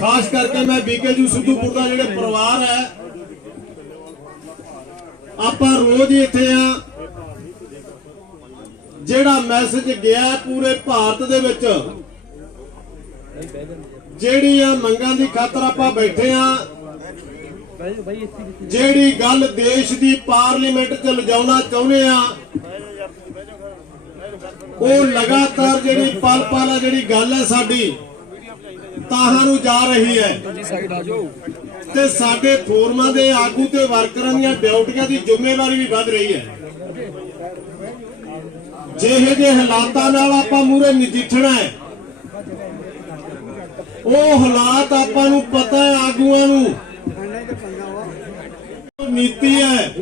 ਖਾਸ ਕਰਕੇ ਮੈਂ ਬੀਕੇਯੂ ਸਿੱਧੂਪੁਰ ਦਾ ਜਿਹੜੇ ਪਰਿਵਾਰ ਹੈ, ਆਪਾਂ ਰੋਜ਼ ਹੀ ਇੱਥੇ ਆ। ਜਿਹੜਾ ਮੈਸੇਜ ਗਿਆ ਪੂਰੇ ਭਾਰਤ ਦੇ ਵਿੱਚ ਜਿਹੜੀਆਂ ਮੰਗਾਂ ਦੀ ਖਾਤਰ ਆਪਾਂ ਬੈਠੇ ਆ, ਜਿਹੜੀ ਗੱਲ ਦੇਸ਼ ਦੀ ਪਾਰਲੀਮੈਂਟ 'ਚ ਲਿਜਾਉਣਾ ਚਾਹੁੰਦੇ ਆ, ਉਹ ਲਗਾਤਾਰ ਜਿਹੜੀ ਪਲ ਪਲ ਆ, ਜਿਹੜੀ ਗੱਲ ਹੈ ਸਾਡੀ ਤਾਹਾਂ ਨੂੰ ਜਾ ਰਹੀ ਹੈ। ਤੇ ਸਾਡੇ ਫੋਰਮਾਂ ਦੇ ਆਗੂ ਤੇ ਵਰਕਰਾਂ ਦੀਆਂ ਡਿਊਟੀਆਂ ਦੀ ਜ਼ਿੰਮੇਵਾਰੀ ਵੀ ਵੱਧ ਰਹੀ ਹੈ। ਜਿਹੇ ਜਿਹੇ ਹਾਲਾਤਾਂ ਨਾਲ ਆਪਾਂ ਮੂਰੇ ਨਜਿੱਠਣਾ ਹੈ ਉਹ ਹਾਲਾਤ ਆਪਾਂ ਨੂੰ ਪਤਾ ਹੈ ਆਗੂਆਂ ਨੂੰ। ਨੀਤੀ ਹੈ।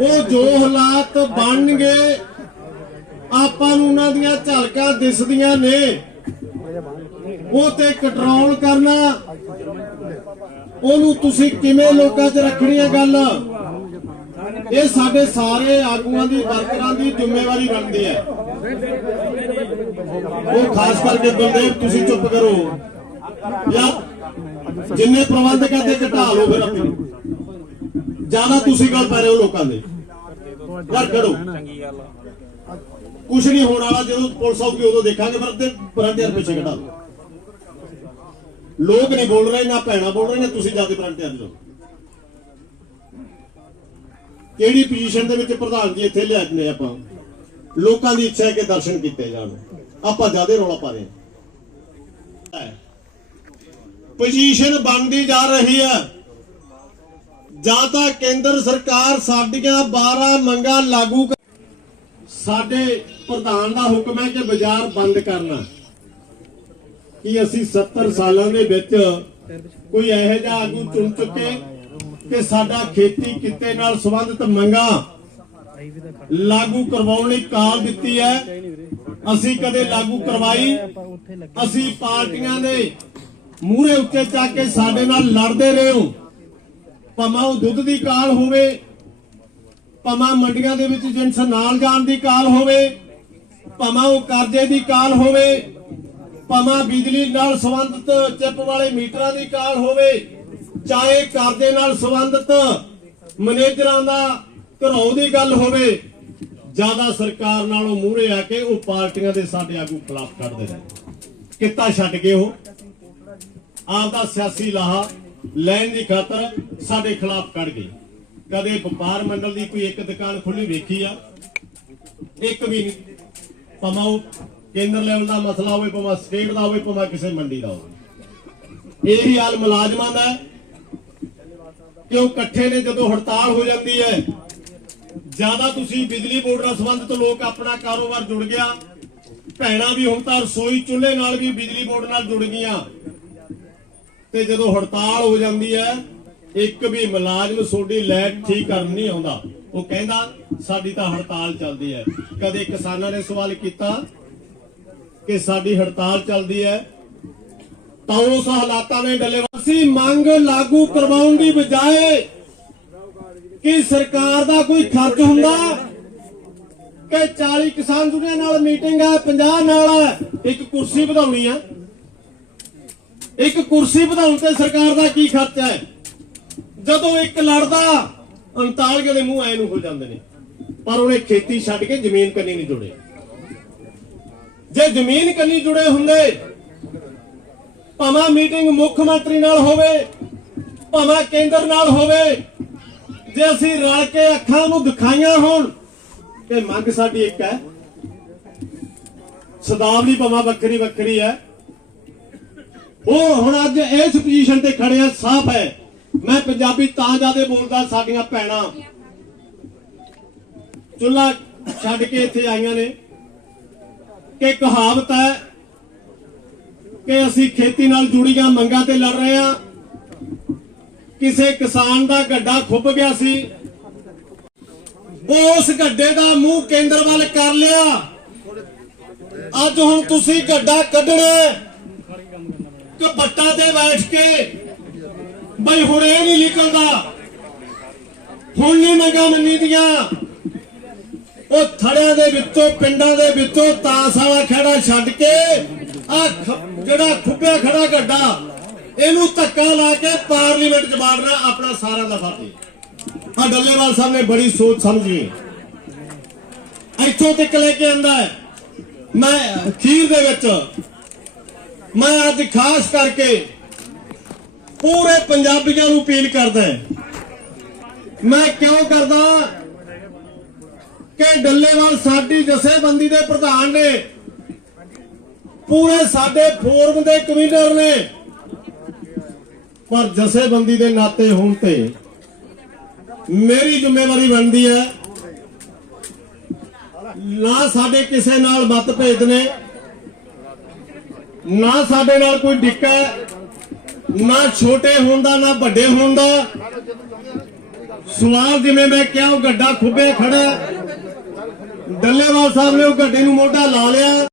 ਉਹ ਜੋ ਹਾਲਾਤ ਬਣਨਗੇ ਆਪਾਂ ਨੂੰ ਉਹਨਾਂ ਦੀਆਂ ਝਲਕਾਂ ਦਿਸਦੀਆਂ ਨੇ। ਉਹ ਤੇ ਕੰਟਰੋਲ ਕਰਨਾ। ਉਹਨੂੰ ਤੁਸੀਂ ਕਿਵੇਂ ਲੋਕਾਂ 'ਚ ਰੱਖਣੀ ਹੈ ਗੱਲ? ਇਹ ਸਾਡੇ ਸਾਰੇ ਆਗੂਆਂ ਦੀ, ਵਰਕਰਾਂ ਦੀ ਜ਼ਿੰਮੇਵਾਰੀ ਬਣਦੀ ਹੈ। ਉਹ ਖਾਸ ਕਰਕੇ ਬਲਦੇਵ ਤੁਸੀਂ ਚੁੱਪ ਕਰੋ। ਜਾਂ ਜਿੰਨੇ ਪ੍ਰਬੰਧਕ ਹੈ ਤੇ ਘਟਾ ਲਓ ਫਿਰ ਆਪਣੀ। ਜ਼ਿਆਦਾ ਤੁਸੀਂ ਗੱਲ ਪੈ ਰਹੇ ਹੋ ਲੋਕਾਂ ਦੇ। ਘਰ ਕਰੋ ਕੁਛ ਨਹੀਂ ਹੋਣ ਵਾਲਾ ਜਦੋਂ ਪੁਲਿਸ ਆਊਗੀ ਉਦੋਂ ਦੇਖਾਂਗੇ ਫਿਰ ਤੇ ਫਰੰਟੀਅਰ ਪਿੱਛੇ ਘਟਾ ਲਓ ਲੋਕ ਨਹੀਂ ਬੋਲ ਰਹੇ, ਨਾ ਭੈਣਾ ਬੋਲ ਰਹੇ ਨਾ ਤੁਸੀਂ ਜਾ ਕੇ ਫਰੰਟੀਅਰ ਲਓ ਕਿਹੜੀ ਪੋਜੀਸ਼ਨ ਦੇ ਵਿੱਚ ਪ੍ਰਧਾਨ ਜੀ ਇੱਥੇ ਲਿਆ ਲਿਆਜਨੇ ਆਪਾਂ? ਲੋਕਾਂ ਦੀ ਇੱਛਾ ਹੈ ਕਿ ਦਰਸ਼ਨ ਕੀਤੇ ਜਾਣ। ਆਪਾਂ ਜ਼ਿਆਦਾ ਰੌਲਾ ਪਾ ਰਹੇ ਹਾਂ। ਪੋਜੀਸ਼ਨ ਬਣਦੀ ਜਾ ਰਹੀ ਹੈ। ਜਾਂ ਤਾਂ ਕੇਂਦਰ ਸਰਕਾਰ ਸਾਡੀਆਂ 12 ਮੰਗਾਂ ਲਾਗੂ ਸਾਡੇ ਪ੍ਰਧਾਨ ਦਾ ਹੁਕਮ ਹੈ ਕਿ ਬਾਜ਼ਾਰ ਬੰਦ ਕਰਨਾ। ਕਿ ਅਸੀਂ 70 ਸਾਲਾਂ ਦੇ ਵਿੱਚ ਕੋਈ ਇਹੋ ਜਿਹਾ ਆਗੂ ਚੁਣ ਚੁੱਕੇ ਕਿ ਸਾਡਾ ਖੇਤੀ ਕਿੱਤੇ ਨਾਲ ਸੰਬੰਧਿਤ ਮੰਗਾਂ ਲਾਗੂ ਕਰਵਾਉਣ ਲਈ ਕਾਲ ਦਿੱਤੀ ਹੈ। ਅਸੀਂ ਕਦੇ ਲਾਗੂ ਕਰਵਾਈ। ਅਸੀਂ ਪਾਰਟੀਆਂ ਦੇ ਮੂਹਰੇ ਉੱਤੇ ਚੱਕ ਕੇ ਸਾਡੇ ਨਾਲ ਲੜਦੇ ਰਹੇ ਹੋ। ਭਾਵੇਂ ਉਹ ਦੁੱਧ ਦੀ ਕਾਲ ਹੋਵੇ, ਭਾਵੇਂ ਮੰਡੀਆਂ ਦੇ ਵਿੱਚ ਜਿੰਸ ਨਾਲ ਜਾਣ ਦੀ ਕਾਲ ਹੋਵੇ, ਭਾਵੇਂ ਉਹ ਕਰਜ਼ੇ ਦੀ ਕਾਲ ਹੋਵੇ ਭਾਵੇਂ ਬਿਜਲੀ ਨਾਲ ਸੰਬੰਧਿਤ ਚਿੱਪ ਵਾਲੇ ਮੀਟਰਾਂ ਦੀ ਕਾਲ ਹੋਵੇ, ਚਾਹੇ ਕਰਜ਼ੇ ਨਾਲ ਸੰਬੰਧਿਤ ਮੈਨੇਜਰਾਂ ਦਾ ਘਰੋਂ ਦੀ ਗੱਲ ਹੋਵੇ, ਜ਼ਿਆਦਾ ਸਰਕਾਰ ਨਾਲੋਂ ਮੂਹਰੇ ਆ ਕੇ ਉਹ ਪਾਰਟੀਆਂ ਦੇ ਸਾਡੇ ਆਗੂ ਖਿਲਾਫ ਕੱਢਦੇ ਨੇ। ਕਿੱਤਾ ਛੱਡ ਕੇ ਉਹ? ਆਪਦਾ ਸਿਆਸੀ ਲਾਹਾ ਲੈਣ ਦੀ ਖਾਤਰ ਸਾਡੇ ਖਿਲਾਫ ਕੱਢ ਗਏ। ਕਦੇ ਵਪਾਰ ਮੰਡਲ ਦੀ ਕੋਈ ਇੱਕ ਦੁਕਾਨ ਖੁੱਲੀ ਵੇਖੀ ਆ? ਇੱਕ ਵੀ ਨਹੀਂ। ਭਾਵੇਂ ਉਹ ਕੇਂਦਰ ਲੈਵਲ ਦਾ ਮਸਲਾ ਹੋਵੇ ਭਾਵੇਂ ਸਟੇਟ ਦਾ ਹੋਵੇ ਭਾਵੇਂ ਕਿਸੇ ਮੰਡੀ ਦਾ ਹੋਵੇ। ਇਹ ਹੀ ਹਾਲ ਮੁਲਾਜ਼ਮਾਂ ਦਾ ਹੈ। ਉਹ ਇਕੱਠੇ ਨੇ? ਜਦੋਂ ਹੜਤਾਲ ਹੋ ਜਾਂਦੀ ਹੈ, ਜ਼ਿਆਦਾ ਤੁਸੀਂ ਬਿਜਲੀ ਬੋਰਡ ਨਾਲ ਸੰਬੰਧਿਤ ਲੋਕ ਆਪਣਾ ਕਾਰੋਬਾਰ ਜੁੜ ਗਿਆ। ਭੈਣਾਂ ਵੀ ਹੁਣ ਤਾਂ ਰਸੋਈ ਚੁੱਲ੍ਹੇ ਨਾਲ ਵੀ ਬਿਜਲੀ ਬੋਰਡ ਨਾਲ ਜੁੜ ਗਈਆਂ। ਤੇ ਜਦੋਂ ਹੜਤਾਲ ਹੋ ਜਾਂਦੀ ਹੈ, ਇੱਕ ਵੀ ਮੁਲਾਜ਼ਮ ਤੁਹਾਡੀ ਲਾਈਟ ਠੀਕ ਕਰਨ ਨਹੀਂ ਆਉਂਦਾ। ਉਹ ਕਹਿੰਦਾ, ਸਾਡੀ ਤਾਂ ਹੜਤਾਲ ਚੱਲਦੀ ਹੈ। ਕਦੇ ਕਿਸਾਨਾਂ ਨੇ ਸਵਾਲ ਕੀਤਾ ਕਿ ਸਾਡੀ ਹੜਤਾਲ ਚੱਲਦੀ ਹੈ, ਤਾਂ ਉਸ ਹਾਲਾਤਾਂ ਨੇ ਡੱਲੇਵਾਸੀ ਮੰਗ ਲਾਗੂ ਕਰਵਾਉਣ ਦੀ ਬਜਾਏ ਕਿ ਸਰਕਾਰ ਦਾ ਕੋਈ ਖਰਚ ਹੁੰਦਾ? ਕਿ 40 ਕਿਸਾਨ ਦੁਨੀਆ ਨਾਲ ਮੀਟਿੰਗ ਹੈ 50 ਨਾਲ ਹੈ, ਇੱਕ ਕੁਰਸੀ ਵਧਾਉਣੀ ਆ। ਇੱਕ ਕੁਰਸੀ ਵਧਾਉਣ ਤੇ ਸਰਕਾਰ ਦਾ ਕੀ ਖਰਚਾ ਹੈ? ਜਦੋਂ ਇੱਕ ਲੜਦਾ 39 ਦੇ ਮੂੰਹ ਐ ਨੂੰ ਹੋ ਜਾਂਦੇ ਨੇ। ਪਰ ਉਹਨੇ ਖੇਤੀ ਛੱਡ ਕੇ ਜ਼ਮੀਨ ਕੰਨੀ ਨਹੀਂ ਜੁੜੇ ਜੇ ਜ਼ਮੀਨ ਕੰਨੀ ਜੁੜੇ ਹੁੰਦੇ, ਭਾਵੇਂ ਮੀਟਿੰਗ ਮੁੱਖ ਮੰਤਰੀ ਨਾਲ ਹੋਵੇ, ਭਾਵੇਂ ਕੇਂਦਰ ਨਾਲ ਹੋਵੇ, ਜੇ ਅਸੀਂ ਰਲ ਕੇ ਅੱਖਾਂ ਨੂੰ ਦਿਖਾਈਆਂ ਹੋਣ ਕਿ ਮੰਗ ਸਾਡੀ ਇੱਕ ਹੈ। ਸਦਾਵਲੀ ਭਾਵੇਂ ਵੱਖਰੀ ਵੱਖਰੀ ਹੈ। ਉਹ ਹੁਣ ਅੱਜ ਇਸ ਪੋਜੀਸ਼ਨ ਤੇ ਖੜੇ ਆ, ਸਾਫ਼ ਹੈ। ਮੈਂ ਪੰਜਾਬੀ ਤਾਂ ਜ਼ਿਆਦਾ ਬੋਲਦਾ ਸਾਡੀਆਂ ਭੈਣਾਂ। ਚੁੱਲਾ ਛੱਡ ਕੇ ਇੱਥੇ ਆਈਆਂ ਨੇ। ਕਿ ਕਹਾਵਤ ਹੈ ਕਿ ਅਸੀਂ ਖੇਤੀ ਨਾਲ ਜੁੜੀਆਂ ਮੰਗਾਂ ਤੇ ਲੜ ਰਹੇ ਹਾਂ। ਕਿਸੇ ਕਿਸਾਨ ਦਾ ਗੱਡਾ ਖੁੱਭ ਗਿਆ ਸੀ। ਉਸ ਗੱਡੇ ਦਾ ਮੂੰਹ ਕੇਂਦਰ ਵੱਲ ਕਰ ਲਿਆ। ਅੱਜ ਹੁਣ ਤੁਸੀਂ ਗੱਡਾ ਕੱਢਣਾ ਹੈ। ਕਿ ਬੱਟਾ ਤੇ ਬੈਠ ਕੇ ਬਈ ਹੁਣ ਇਹ ਨਹੀਂ ਨਿਕਲਦਾ। ਹੁਣ ਨਹੀਂ ਮੰਗਾ ਮੰਨੀ ਦੀਆਂ। ਉਹ ਥੜਿਆਂ ਦੇ ਵਿੱਚੋਂ, ਪਿੰਡਾਂ ਦੇ ਵਿੱਚੋਂ ਤਾਸ ਵਾਲਾ ਖੜਾ ਛੱਡ ਕੇ ਆ ਜਿਹੜਾ ਖੁੱਬਿਆ ਖੜਾ ਗੱਡਾ, ਇਹਨੂੰ ਧੱਕਾ ਲਾ ਕੇ ਪਾਰਲੀਮੈਂਟ 'ਚ ਬਾੜਨਾ ਆਪਣਾ ਸਾਰਿਆਂ ਦਾ ਫਰਜ਼ ਆ ਡੱਲੇਵਾਲ ਸਾਹਿਬ ਨੇ ਬੜੀ ਸੋਚ ਸਮਝੀ ਇੱਥੋਂ ਤੱਕ ਲੈ ਕੇ ਆਂਦਾ ਹੈ। ਮੈਂ ਅਖੀਰ ਦੇ ਵਿੱਚ, ਮੈਂ ਅੱਜ ਖਾਸ ਕਰਕੇ ਪੂਰੇ ਪੰਜਾਬੀਆਂ ਨੂੰ ਅਪੀਲ ਕਰਦਾ ਮੈਂ ਕਿਉਂ ਕਰਦਾ? ਕਿ ਡੱਲੇਵਾਲ ਸਾਡੀ ਜਥੇਬੰਦੀ ਦੇ ਪ੍ਰਧਾਨ ਨੇ, ਪੂਰੇ ਸਾਡੇ ਫੋਰਮ ਦੇ ਕਮਿਸ਼ਨਰ ਨੇ। ਪਰ ਜਥੇਬੰਦੀ ਦੇ ਨਾਤੇ ਹੋਣ ਤੇ ਮੇਰੀ ਜ਼ਿੰਮੇਵਾਰੀ ਬਣਦੀ ਹੈ, ਨਾ ਸਾਡੇ ਕਿਸੇ ਨਾਲ ਮਤਭੇਦ ਨੇ, ਨਾ ਸਾਡੇ ਨਾਲ ਕੋਈ ਡਿੱਕਾ ਨਾ ਛੋਟੇ ਹੋਣ ਦਾ ਨਾ ਵੱਡੇ ਹੋਣ ਦਾ ਸਵਾਲ ਜਿਵੇਂ ਮੈਂ ਕਿਹਾ, ਉਹ ਗੱਡਾ ਖੁੱਬੇ ਖੜਾ ਡੱਲੇਵਾਲ ਸਾਹਿਬ ਨੇ ਉਹ ਗੱਡੀ ਨੂੰ ਮੋਢਾ ਲਾ ਲਿਆ।